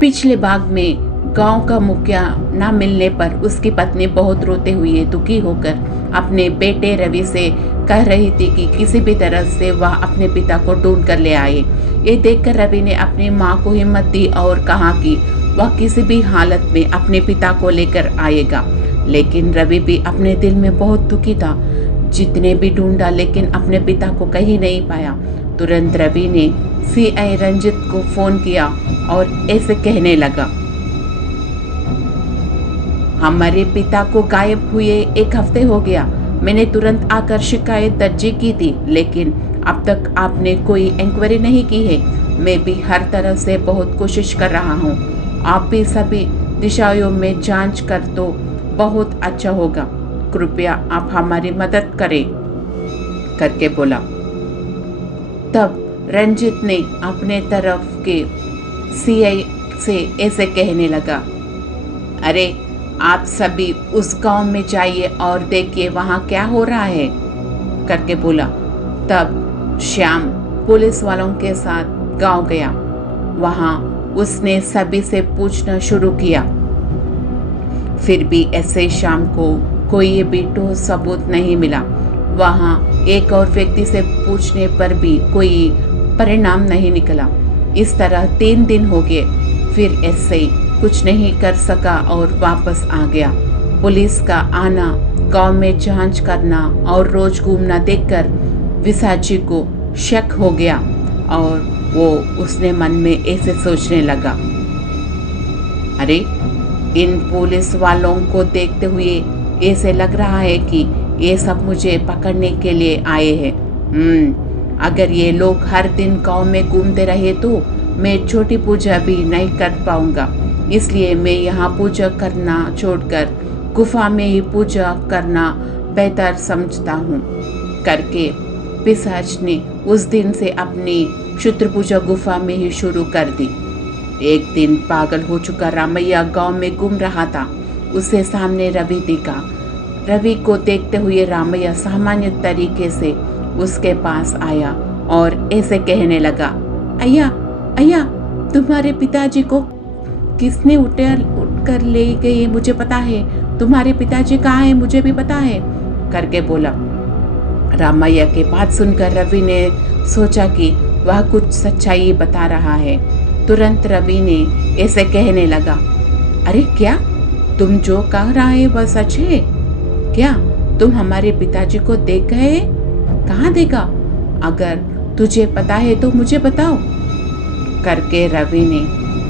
पिछले भाग में गांव का मुखिया न मिलने पर उसकी पत्नी बहुत रोते हुए दुखी होकर अपने बेटे रवि से कह रही थी कि किसी भी तरह से वह अपने पिता को ढूंढ कर ले आए। ये देखकर रवि ने अपनी माँ को हिम्मत दी और कहा कि वह किसी भी हालत में अपने पिता को लेकर आएगा। लेकिन रवि भी अपने दिल में बहुत दुखी था। जितने भी ढूंढा लेकिन अपने पिता को कहीं नहीं पाया। तुरंत रवि ने सीआई रंजित को फोन किया और ऐसे कहने लगा, हमारे पिता को गायब हुए 1 हफ्ते हो गया। मैंने तुरंत आकर शिकायत दर्ज की थी, लेकिन अब तक आपने कोई इंक्वायरी नहीं की है। मैं भी हर तरह से बहुत कोशिश कर रहा हूँ। आप भी सभी दिशाओं में जांच कर तो बहुत अच्छा होगा। कृपया आप हमारी मदद करें, करके बोला। तब रंजित ने अपने तरफ के सीआई से ऐसे कहने लगा, अरे आप सभी उस गांव में जाइए और देखिए वहां क्या हो रहा है, करके बोला। तब श्याम पुलिस वालों के साथ गांव गया। वहां उसने सभी से पूछना शुरू किया। फिर भी ऐसे श्याम को कोई भी ठोस सबूत नहीं मिला। वहां एक और व्यक्ति से पूछने पर भी कोई परिणाम नहीं निकला। इस तरह 3 दिन हो गए। फिर ऐसे कुछ नहीं कर सका और वापस आ गया। पुलिस का आना, गांव में जांच करना और रोज घूमना देखकर विसाची को शक हो गया और वो उसने मन में ऐसे सोचने लगा, अरे इन पुलिस वालों को देखते हुए ऐसे लग रहा है कि ये सब मुझे पकड़ने के लिए आए हैं। अगर ये लोग हर दिन गांव में घूमते रहे तो मैं छोटी पूजा भी नहीं कर पाऊंगा। इसलिए मैं यहाँ पूजा करना छोड़कर गुफा में ही पूजा करना बेहतर समझता हूँ, करके पिशाच ने उस दिन से अपनी क्षुद्र पूजा गुफा में ही शुरू कर दी। एक दिन पागल हो चुका रामैया गांव में घूम रहा था। उसे सामने रवि दिखा। रवि को देखते हुए रामैया सामान्य तरीके से उसके पास आया और ऐसे कहने लगा, अय्या अय्या, तुम्हारे पिताजी को किसने उठ कर ले गए मुझे पता है। तुम्हारे पिताजी कहाँ हैं मुझे भी पता है, करके बोला। रामैया की बात सुनकर रवि ने सोचा कि वह कुछ सच्चाई बता रहा है। तुरंत रवि ने ऐसे कहने लगा, अरे क्या तुम जो कह रहा है वह सच है क्या? तुम हमारे पिताजी को देख गए? कहाँ देखा? अगर तुझे पता है तो मुझे बताओ, करके रवि ने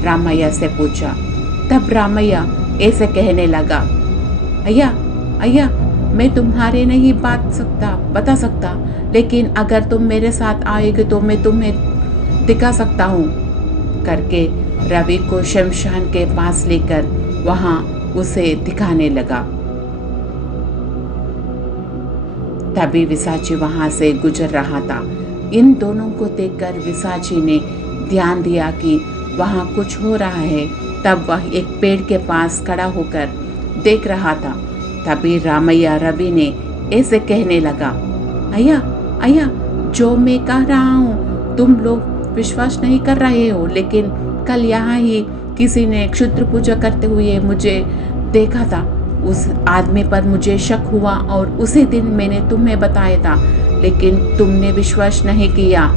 रामैया से पूछा। तब रामैया ऐसे कहने लगा, अय्या अय्या, मैं तुम्हारे नहीं बता सकता, लेकिन अगर तुम मेरे साथ आएगे तो मैं तुम्हें दिखा सकता हूँ, करके रवि को शमशान के पास लेकर वहां उसे दिखाने लगा। तभी विसाची वहां से गुजर रहा था। इन दोनों को देखकर विसाची ने ध्यान दिया कि वहां कुछ हो रहा है। तब वह एक पेड़ के पास खड़ा होकर देख रहा था। तभी रामैया रवि ने ऐसे कहने लगा, अय्या अय्या, जो मैं कह रहा हूँ तुम लोग विश्वास नहीं कर रहे हो, लेकिन कल यहाँ ही किसी ने क्षुद्र पूजा करते हुए मुझे देखा था। उस आदमी पर मुझे शक हुआ और उसी दिन मैंने तुम्हें बताया था, लेकिन तुमने विश्वास नहीं किया।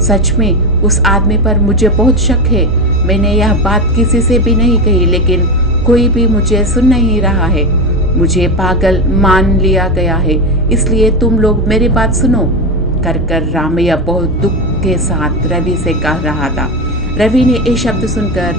सच में उस आदमी पर मुझे बहुत शक है। मैंने यह बात किसी से भी नहीं कही, लेकिन कोई भी मुझे सुन नहीं रहा है। मुझे पागल मान लिया गया है, इसलिए तुम लोग मेरी बात सुनो, कर रामैया बहुत दुख के साथ रवि से कह रहा था। रवि ने ये शब्द सुनकर,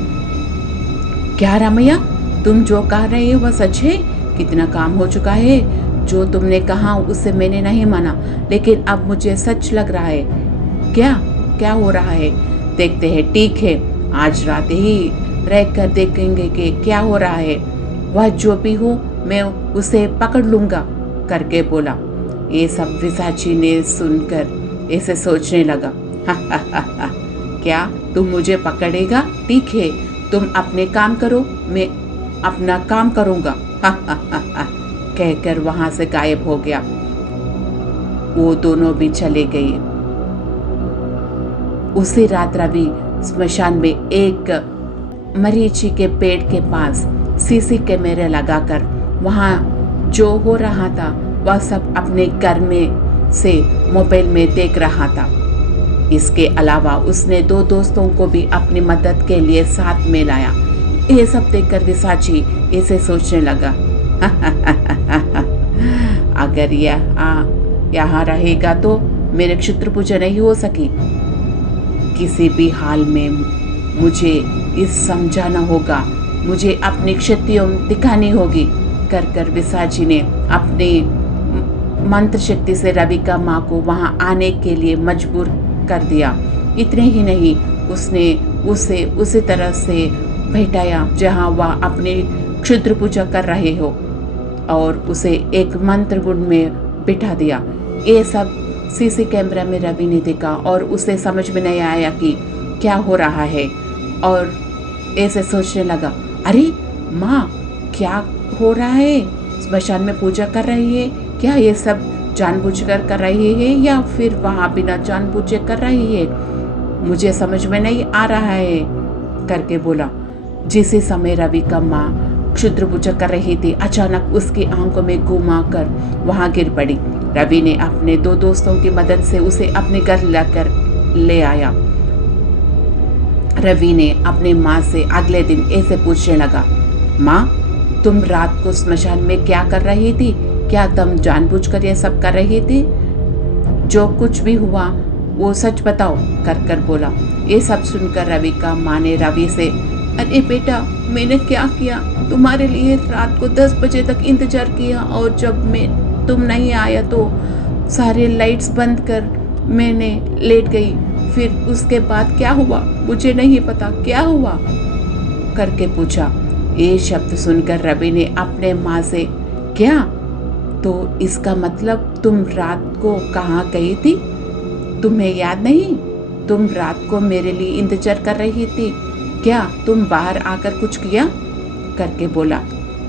क्या रामैया, तुम जो कह रहे हो वह सच है? कितना काम हो चुका है। जो तुमने कहा उससे मैंने नहीं माना, लेकिन अब मुझे सच लग रहा है। क्या क्या हो रहा है देखते हैं। ठीक है, आज रात ही रहकर देखेंगे कि क्या हो रहा है। वह जो भी हो मैं उसे पकड़ लूंगा, करके बोला। ये सब विसाची ने सुनकर ऐसे सोचने लगा, क्या तुम मुझे पकड़ेगा? ठीक है, तुम अपने काम करो, मैं अपना काम करूंगा, कहकर वहां से गायब हो गया। वो दोनों भी चले गए। उसी रात रवि स्मशान में एक मरीची के पेड़ के पास सीसी कैमरे लगाकर वहाँ जो हो रहा था वह सब अपने घर में से मोबाइल में देख रहा था। इसके अलावा उसने 2 दोस्तों को भी अपनी मदद के लिए साथ में लाया। ये सब देखकर विसाची इसे सोचने लगा, अगर यह यहाँ रहेगा तो मेरे क्षुद्र पूजा नहीं हो सकी। किसी भी हाल में मुझे इस समझाना होगा, मुझे अपनी क्षतियों दिखानी होगी। कर विसाची ने अपनी मंत्र शक्ति से रविका माँ को वहाँ आने के लिए मजबूर कर दिया। इतने ही नहीं, उसने उसे उसी तरह से बैठाया जहाँ वह अपनी क्षुद्र पूजा कर रहे हो और उसे एक मंत्र गुण में बिठा दिया। ये सब सीसी कैमरा में रवि ने देखा और उसे समझ में नहीं आया कि क्या हो रहा है और ऐसे सोचने लगा, अरे माँ क्या हो रहा है? स्मशान में पूजा कर रही है क्या? ये सब जानबूझकर कर रही है या फिर वहाँ बिना जानबूझे कर रही है? मुझे समझ में नहीं आ रहा है करके बोला। जिस समय रवि का माँ क्षुद्र पूजा कर रही थी, अचानक उसकी आंखों में घुमा कर वहाँ गिर पड़ी। रवि ने अपने 2 दोस्तों की मदद से उसे अपने घर लाकर ले आया। रवि ने अपने माँ से अगले दिन ऐसे पूछने लगा, माँ तुम रात को स्मशान में क्या कर रही थी? क्या तुम जानबूझकर ये सब कर रही थी? जो कुछ भी हुआ वो सच बताओ कर बोला। ये सब सुनकर रवि का माँ ने रवि से, अरे बेटा मैंने क्या किया? तुम्हारे लिए रात को 10 बजे तक इंतजार किया और जब तुम नहीं आया तो सारे लाइट्स बंद कर मैंने लेट गई। फिर उसके बाद क्या हुआ मुझे नहीं पता, क्या हुआ करके पूछा। ये शब्द सुनकर रवि ने अपने माँ से, क्या? तो इसका मतलब तुम रात को कहाँ गई थी? तुम्हें याद नहीं? तुम रात को मेरे लिए इंतजार कर रही थी क्या? तुम बाहर आकर कुछ किया करके बोला।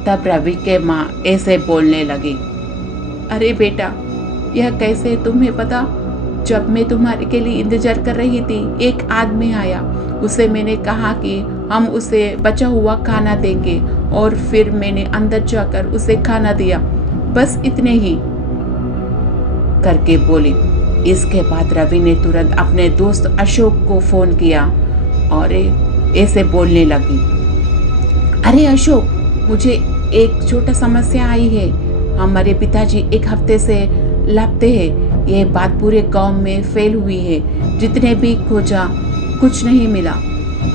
तब रवि के माँ ऐसे बोलने लगी, अरे बेटा यह कैसे तुम्हें पता? जब मैं तुम्हारे के लिए इंतजार कर रही थी, एक आदमी आया। उसे मैंने कहा कि हम उसे बचा हुआ खाना देंगे और फिर मैंने अंदर जाकर उसे खाना दिया, बस इतने ही करके बोली। इसके बाद रवि ने तुरंत अपने दोस्त अशोक को फ़ोन किया और ऐसे बोलने लगी, अरे अशोक मुझे एक छोटा समस्या आई है। हमारे पिताजी 1 हफ्ते से लापते हैं। ये बात पूरे गांव में फैल हुई है। जितने भी खोजा कुछ नहीं मिला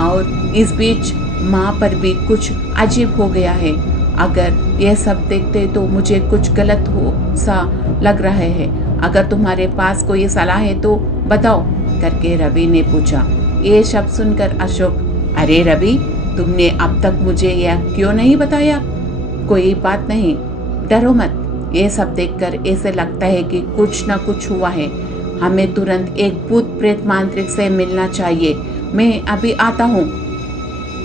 और इस बीच माँ पर भी कुछ अजीब हो गया है। अगर यह सब देखते तो मुझे कुछ गलत हो सा लग रहा है। अगर तुम्हारे पास कोई सलाह है तो बताओ करके रवि ने पूछा। ये शब्द सुनकर अशोक, अरे रवि तुमने अब तक मुझे यह क्यों नहीं बताया? कोई बात नहीं, डरो मत। ये सब देखकर ऐसे लगता है कि कुछ ना कुछ हुआ है। हमें तुरंत एक भूत प्रेत मांत्रिक से मिलना चाहिए। मैं अभी आता हूँ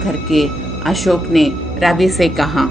करके अशोक ने रवि से कहा।